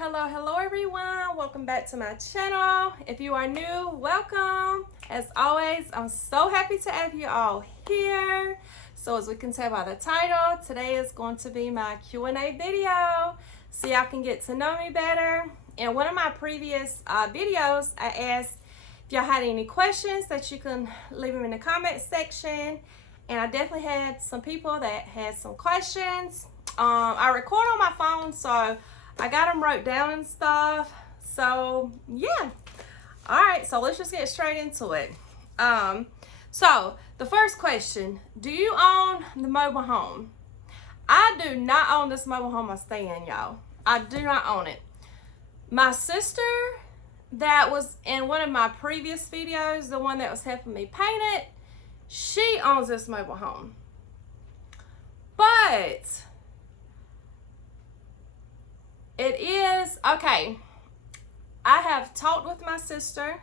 Hello everyone. Welcome back to my channel. If you are new, welcome. As always, I'm so happy to have you all here. So as we can tell by the title, today is going to be my Q&A video so y'all can get to know me better. In one of my previous videos, I asked if y'all had any questions that you can leave them in the comment section. And I definitely had some people that had some questions. I record on my phone, so I got them wrote down and stuff. So yeah. All right, so let's just get straight into it. So the first question, do you own the mobile home? I do not own this mobile home I stay in, y'all. I do not own it. My sister that was in one of my previous videos, the one that was helping me paint it, she owns this mobile home. But it is, okay, I have talked with my sister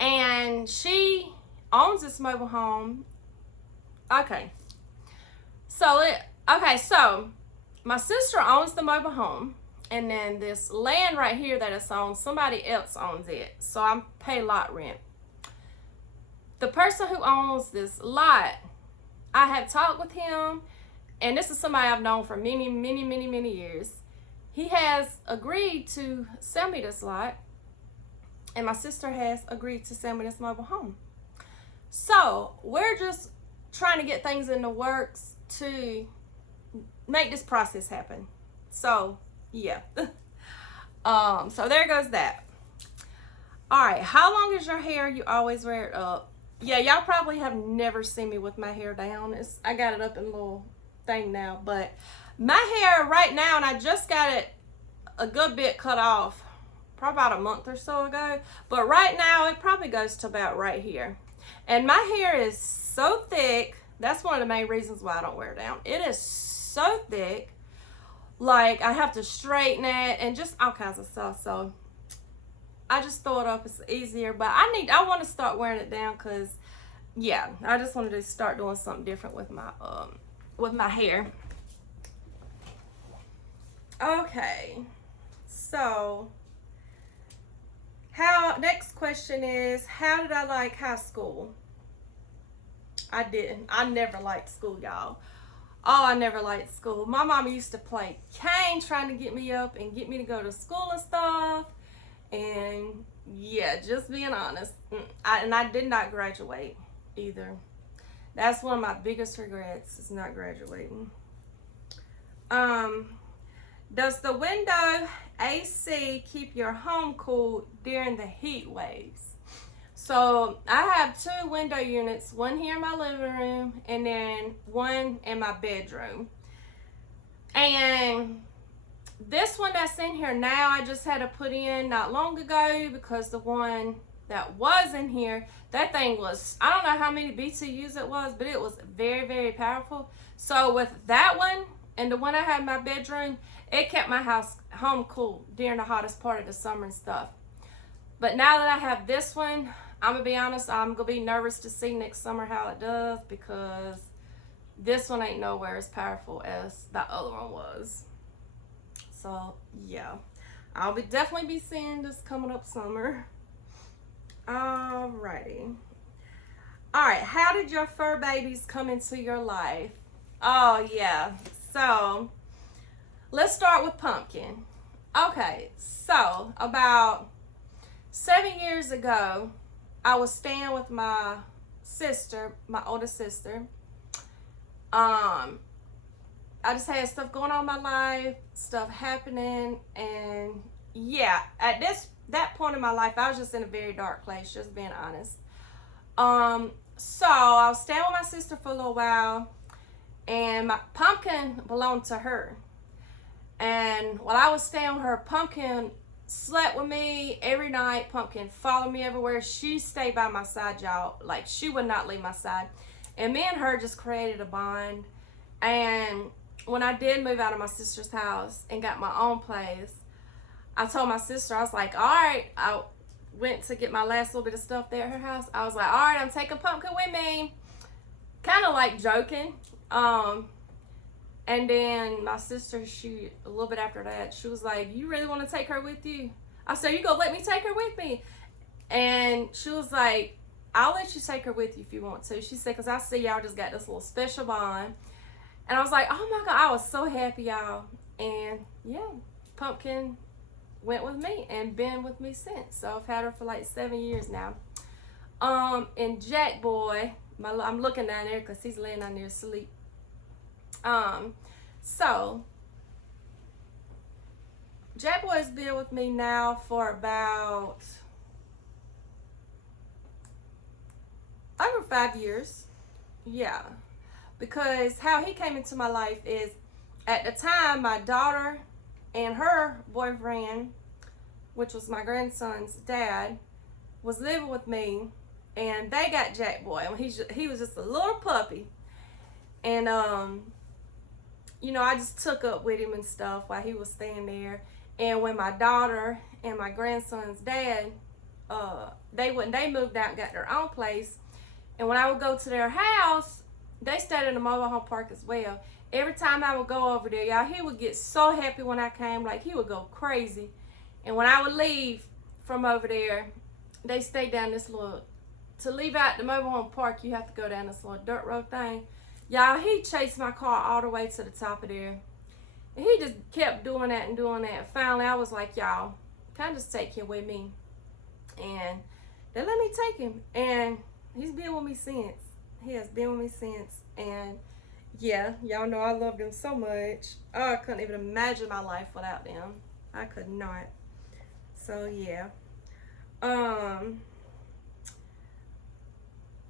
and she owns this mobile home. Okay, so my sister owns the mobile home, and then this land right here that it's on, somebody else owns it. So I pay lot rent. The person who owns this lot, I have talked with him, and this is somebody I've known for many years. He has agreed to sell me this lot, and my sister has agreed to sell me this mobile home. So we're just trying to get things in the works to make this process happen. So yeah. So there goes that. All right, how long is your hair? You always wear it up. Yeah, y'all probably have never seen me with my hair down. I got it up in a little thing now, but my hair right now, and I just got it a good bit cut off probably about a month or so ago, but right now it probably goes to about right here. And my hair is so thick, that's one of the main reasons why I don't wear it down. It is so thick, like I have to straighten it and just all kinds of stuff. So I just throw it up, it's easier, but I want to start wearing it down because yeah, I just wanted to start doing something different with my hair. Okay, so next question is, how did I like high school? I didn't. I never liked school, y'all. Oh, I never liked school. My mama used to play cane trying to get me up and get me to go to school and stuff. And yeah, just being honest, I did not graduate either. That's one of my biggest regrets, is not graduating. Does the window AC keep your home cool during the heat waves? So I have two window units, one here in my living room and then one in my bedroom. And this one that's in here now, I just had to put in not long ago because the one that was in here, that thing was, I don't know how many BTUs it was, but it was very powerful. So with that one and the one I had in my bedroom, it kept my home cool during the hottest part of the summer and stuff. But now that I have this one, I'm gonna be honest, I'm gonna be nervous to see next summer how it does, because this one ain't nowhere as powerful as that other one was. So yeah, I'll definitely be seeing this coming up summer. Alrighty. Alright, how did your fur babies come into your life? Oh yeah, so let's start with Pumpkin. Okay, so about 7 years ago, I was staying with my sister, my older sister. I just had stuff going on in my life, stuff happening, and yeah, at that point in my life, I was just in a very dark place, just being honest. So I was staying with my sister for a little while, and my Pumpkin belonged to her. And while I was staying with her, Pumpkin slept with me every night. Pumpkin followed me everywhere. She stayed by my side, y'all. Like, she would not leave my side. And me and her just created a bond. And when I did move out of my sister's house and got my own place, I told my sister, I was like, all right, I went to get my last little bit of stuff there at her house. I was like, all right, I'm taking Pumpkin with me. Kind of like joking. And then my sister, she a little bit after that, she was like, "You really want to take her with you?" I said, "You gonna let me take her with me?" And she was like, "I'll let you take her with you if you want to." She said, "Cause I see y'all just got this little special bond." And I was like, "Oh my God," I was so happy, y'all. And yeah, Pumpkin went with me and been with me since. So I've had her for like 7 years now. And Jack Boy, I'm looking down there because he's laying down there asleep. So Jack Boy's been with me now for about over 5 years. Yeah. Because how he came into my life is at the time my daughter and her boyfriend, which was my grandson's dad, was living with me, and they got Jack Boy. He was just a little puppy. And you know, I just took up with him and stuff while he was staying there. And when my daughter and my grandson's dad, they moved out and got their own place. And when I would go to their house, they stayed in the mobile home park as well. Every time I would go over there, y'all, he would get so happy when I came, like he would go crazy. And when I would leave from over there, they stayed down this little, to leave out the mobile home park, you have to go down this little dirt road thing. Y'all, he chased my car all the way to the top of there. And he just kept doing that and doing that. Finally, I was like, y'all, can I just take him with me? And they let me take him. And he's been with me since. He has been with me since. And yeah, y'all know I love them so much. Oh, I couldn't even imagine my life without them. I could not. So yeah.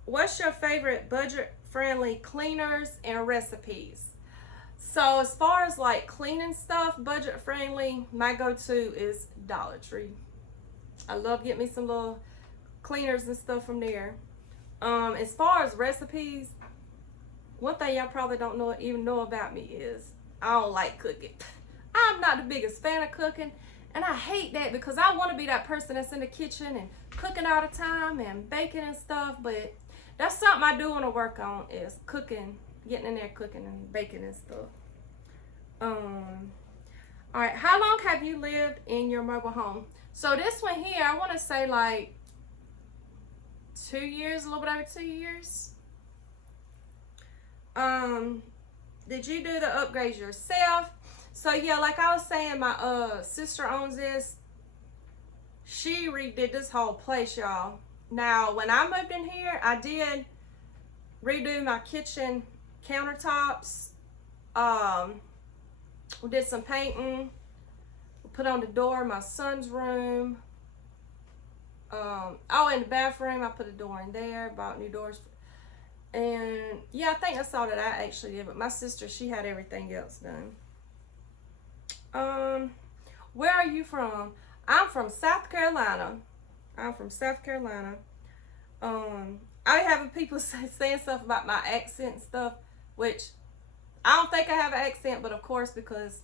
What's your favorite budget-friendly cleaners and recipes? So as far as like cleaning stuff, budget-friendly, my go-to is Dollar Tree. I love getting me some little cleaners and stuff from there. As far as recipes, one thing y'all probably don't even know about me is I don't like cooking. I'm not the biggest fan of cooking, and I hate that because I want to be that person that's in the kitchen and cooking all the time and baking and stuff, but that's something I do want to work on is cooking, getting in there cooking and baking and stuff. All right, how long have you lived in your mobile home? So this one here, I want to say like 2 years, a little bit over 2 years. Did you do the upgrades yourself? So yeah, like I was saying, my sister owns this. She redid this whole place, y'all. Now, when I moved in here, I did redo my kitchen countertops. We did some painting. We put on the door in my son's room. Oh, in the bathroom, I put a door in there, bought new doors. And yeah, I think that's all that I actually did. But my sister, she had everything else done. Where are you from? I'm from South Carolina. I'm from South Carolina. I having people saying stuff about my accent and stuff, which I don't think I have an accent, but of course, because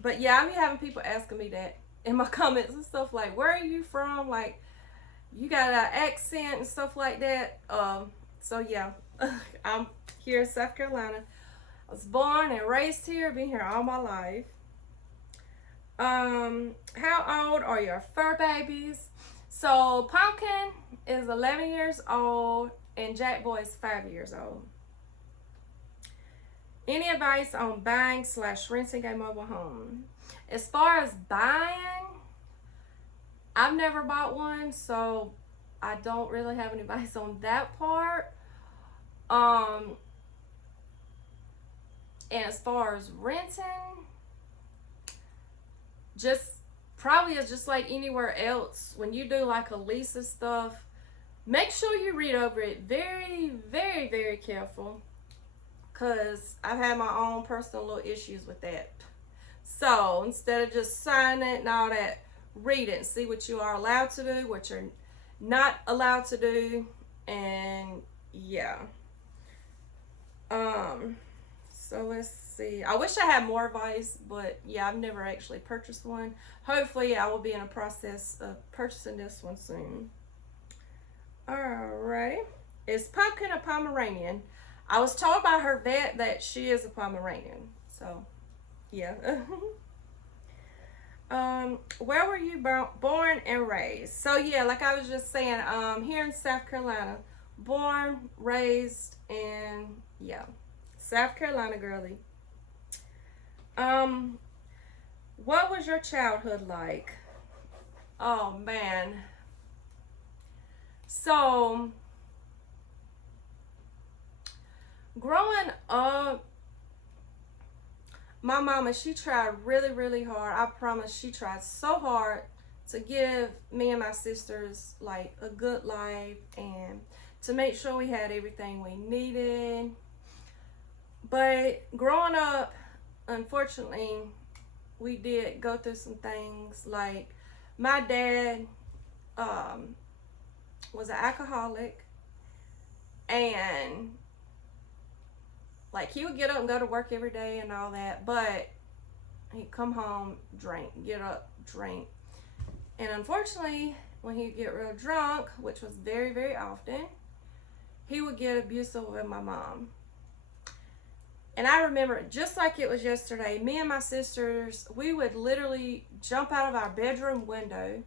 but yeah, I be having people asking me that in my comments and stuff, like, where are you from? Like, you got an accent and stuff like that. So yeah, I'm here in South Carolina. I was born and raised here, been here all my life. How old are your fur babies? So Pumpkin is 11 years old and Jack Boy is 5 years old. Any advice on buying/renting a mobile home? As far as buying, I've never bought one, so I don't really have any advice on that part. And as far as renting, probably is just like anywhere else. When you do like a lease and stuff, make sure you read over it very, very, very careful. Because I've had my own personal little issues with that. So instead of just signing it and all that, read it and see what you are allowed to do, what you're not allowed to do, and yeah. So let's see. I wish I had more advice, but yeah, I've never actually purchased one. Hopefully, I will be in a process of purchasing this one soon. Alrighty. Is Pumpkin a Pomeranian? I was told by her vet that she is a Pomeranian. So, yeah. Where were you born and raised? So yeah, like I was just saying, here in South Carolina, born, raised, and yeah, South Carolina girly. Um, what was your childhood like? Oh man. So growing up, my mama, she tried really, really hard. I promise she tried so hard to give me and my sisters like a good life and to make sure we had everything we needed. But growing up, unfortunately, we did go through some things. Like my dad was an alcoholic, and like he would get up and go to work every day and all that, but he'd come home, drink, get up, drink. And unfortunately, when he'd get real drunk, which was very, very often, he would get abusive with my mom. And I remember it just like it was yesterday. Me and my sisters, we would literally jump out of our bedroom window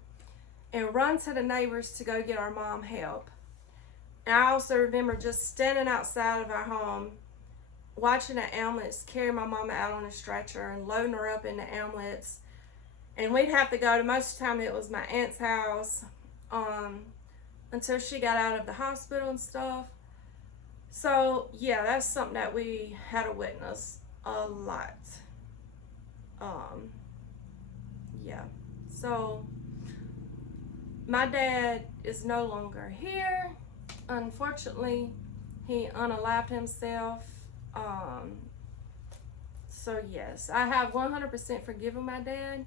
and run to the neighbors to go get our mom help. And I also remember just standing outside of our home, watching an ambulance carry my mama out on a stretcher and loading her up in the ambulance. And we'd have to go to, most of the time it was my aunt's house, until she got out of the hospital and stuff. So yeah, that's something that we had to witness a lot. Yeah. So my dad is no longer here. Unfortunately, he unalived himself. So yes, I have 100% forgiven my dad.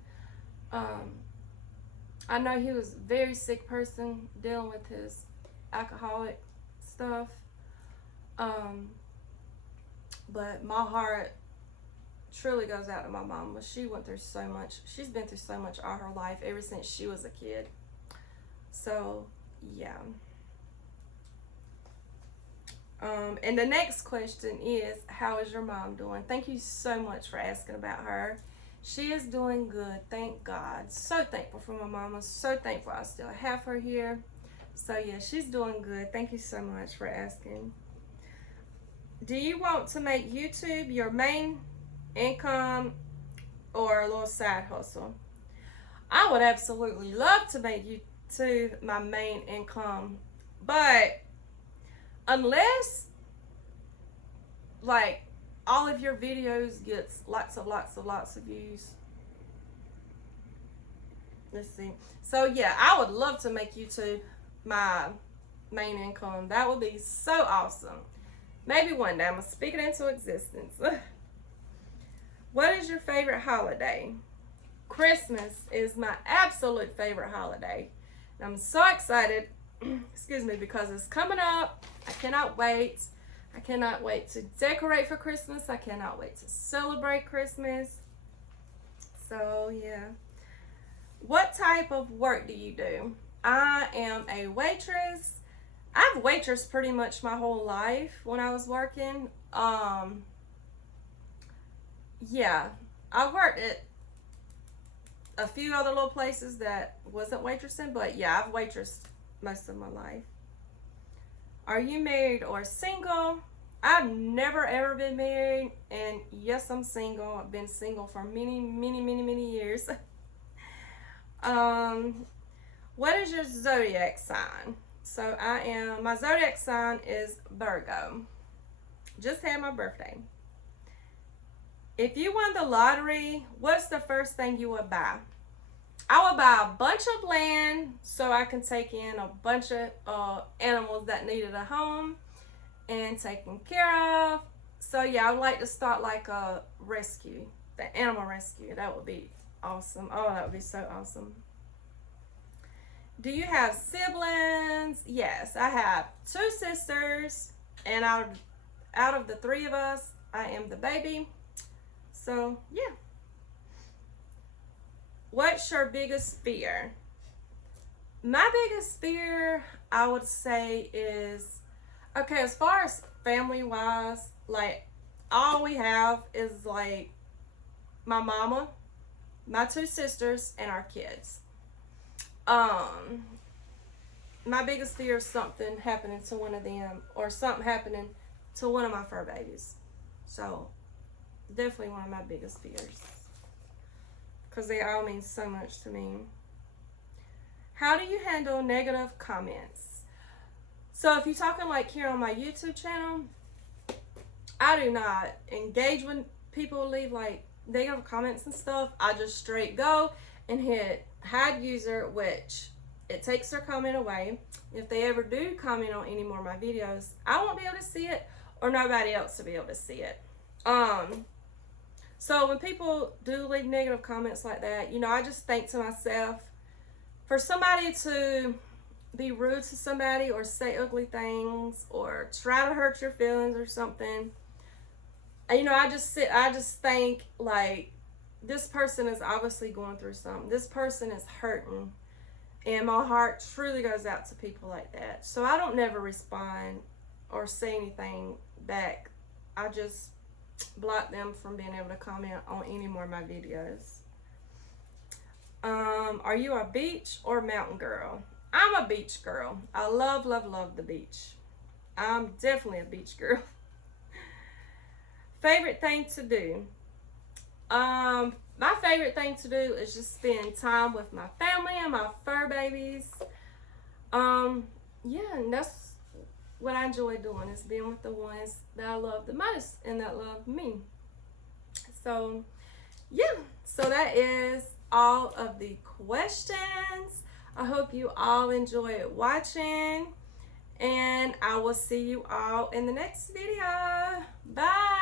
I know he was a very sick person dealing with his alcoholic stuff. But my heart truly goes out to my mama. She went through so much. She's been through so much all her life, ever since she was a kid. So, yeah. And the next question is, how is your mom doing? Thank you so much for asking about her. She is doing good, thank God. So thankful for my mama. So thankful I still have her here. So yeah, she's doing good. Thank you so much for asking. Do you want to make YouTube your main income or a little side hustle? I would absolutely love to make YouTube my main income, but unless like all of your videos gets lots of views. Let's see. So yeah, I would love to make YouTube my main income. That would be so awesome. Maybe one day I'm gonna speak it into existence. What is your favorite holiday? Christmas is my absolute favorite holiday. And I'm so excited, excuse me, because it's coming up. I cannot wait. I cannot wait to decorate for Christmas. I cannot wait to celebrate Christmas. So yeah. What type of work do you do? I am a waitress. I've waitressed pretty much my whole life when I was working. Yeah, I worked at a few other little places that wasn't waitressing, but yeah, I've waitressed most of my life. Are you married or single? I've never ever been married, and yes, I'm single. I've been single for many years. What is your zodiac sign? So my zodiac sign is Virgo. Just had my birthday. If you won the lottery, what's the first thing you would buy? I would buy a bunch of land so I can take in a bunch of animals that needed a home and taken care of. So yeah, I would like to start like a rescue, the animal rescue. That would be awesome. Oh, that would be so awesome. Do you have siblings? Yes, I have 2 sisters, and out of the 3 of us, I am the baby. So yeah. What's your biggest fear? My biggest fear, I would say, is Okay, as far as family wise, like all we have is like my mama, my two sisters, and our kids. Um, my biggest fear is something happening to one of them or something happening to one of my fur babies. So definitely one of my biggest fears because they all mean so much to me. How do you handle negative comments? So if you're talking like here on my YouTube channel, I do not engage when people leave like negative comments and stuff. I just straight go and hit hide user, which it takes their comment away. If they ever do comment on any more of my videos, I won't be able to see it or nobody else will be able to see it. So when people do leave negative comments like that, you know, I just think to myself, for somebody to be rude to somebody or say ugly things or try to hurt your feelings or something, you know, I just think like this person is obviously going through something. This person is hurting. And my heart truly goes out to people like that. So I don't never respond or say anything back. I just block them from being able to comment on any more of my videos. Are you a beach or mountain girl? I'm a beach girl. I love, love, love the beach. I'm definitely a beach girl. Favorite thing to do? My favorite thing to do is just spend time with my family and my fur babies. Yeah, and that's what I enjoy doing, is being with the ones that I love the most and that love me. So, yeah, so that is all of the questions. I hope you all enjoyed watching, and I will see you all in the next video. Bye.